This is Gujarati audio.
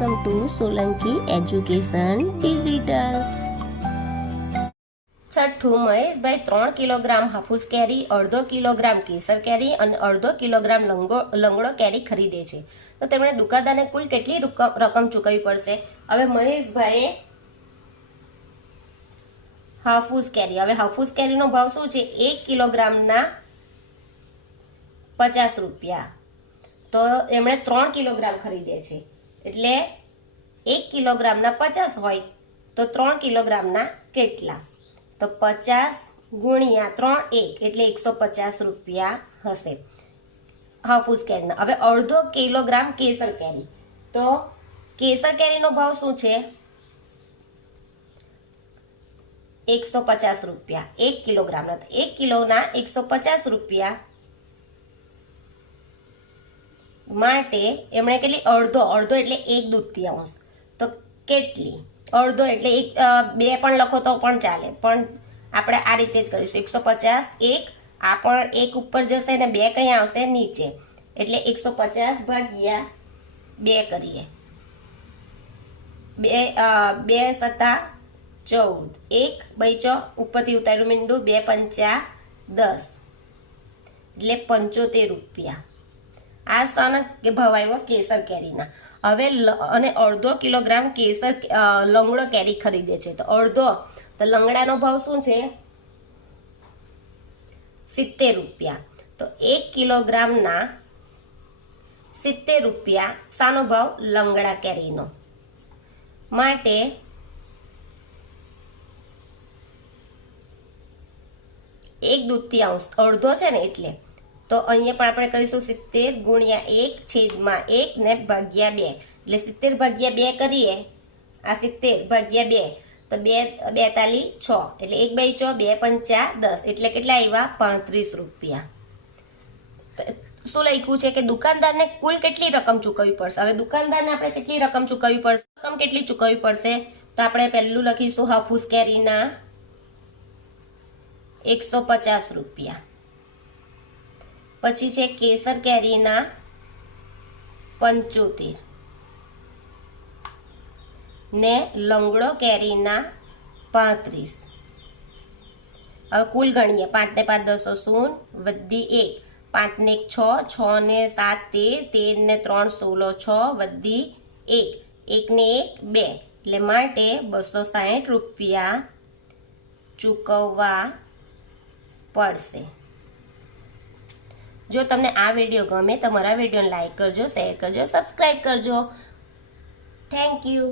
Welcome to Solanki education digital. છઠ્ઠું, મહેશભાઈ 3 કિલોગ્રામ હાફૂસ કેરી, અડધો કિલોગ્રામ કેસર કેરી અને અડધો કિલોગ્રામ લંગડો કેરી ખરીદે છે, તો તેમણે દુકાનદારને કુલ કેટલી રકમ ચૂકવવી પડશે? હવે મહેશભાઈએ હાફૂસ કેરી, હવે હાફૂસ કેરીનો ભાવ શું છે? 1 કિલોગ્રામના 50 રૂપિયા, તો એમણે 3 કિલોગ્રામ ખરીદે છે, એટલે 1 કિલોગ્રામના 50 હોય તો 3 કિલોગ્રામના કેટલા? તો 50 ગુણ્યા 3 એટલે 150 રૂપિયા હશે હાફૂસ કેરીના। હવે અડધો કિલોગ્રામ કેસર કેરી, તો કેસર કેરીનો ભાવ શું છે? 150 રૂપિયા 1 કિલોગ્રામના, 1 કિલોના 150 રૂપિયા માટે એમણે કેટલી? અડધો એટલે 1/2, તો કેટલી? અડધો એટલે 2 પણ લખો તો પણ ચાલે, પણ આપણે આ રીતે જ કરીશું। 150 1, આ પણ 1 ઉપર જશે ને 2 કઈ આવશે? નીચે, એટલે 150 ભાગ્યા 2 કરીએ, 2 સત્તા 14, 1 બચ્યો ઉપરથી ઉતાર્યું મીંડું, 2 પંચા 10, એટલે 75 રૂપિયા। આ શાનો ભાવ આવ્યો? કેસર કેરીના। હવે અને અડધો કિલોગ્રામ કેસર લંગડો કેરી ખરીદે છે, તો અડધો, તો લંગડાનો ભાવ શું છે? 70 રૂપિયા, તો 1 કિલોગ્રામના 70 રૂપિયા શાનો ભાવ? લંગડા કેરીનો, માટે એક દૂતીયાંશ, અડધો છે ને એટલે, તો અહીંયા પણ આપણે કરીશું 70 ગુણ્યા 1 છેદમાં 1 ને ભાગ્યા 2, એટલે 70 ભાગ્યા 2 કરીએ, આ 70 ભાગ્યા 2 તો 2 42 6, એટલે 1 બચ્યો, 2 પંચા 10, એટલે કેટલા આવ્યા? 35 રૂપિયા। શું લખ્યું છે કે દુકાનદારને કુલ કેટલી રકમ ચૂકવવી પડશે? હવે દુકાનદારને આપણે કેટલી રકમ ચૂકવવી પડશે? રકમ કેટલી ચૂકવવી પડશે? તો આપણે પહેલું લખીશું હાફૂસ કેરીના 150 રૂપિયા, પછી છે કેસર કેરીના 75 ને લંગડો કેરીના 35। હવે કુલ ગણીએ, 5 ને 5 10 શૂન્ય, વધી 1, 5 ને 1 6, 6 ને 7 13, 13 ને 3 16, 6 વધી 1, 1 ને 1 2, એટલે માટે 260 રૂપિયા ચૂકવવા પડશે। જો તમને આ વિડીયો ગમે તો મારા વિડીયોને લાઈક કરજો, શેર કરજો, સબસ્ક્રાઈબ કરજો। Thank you.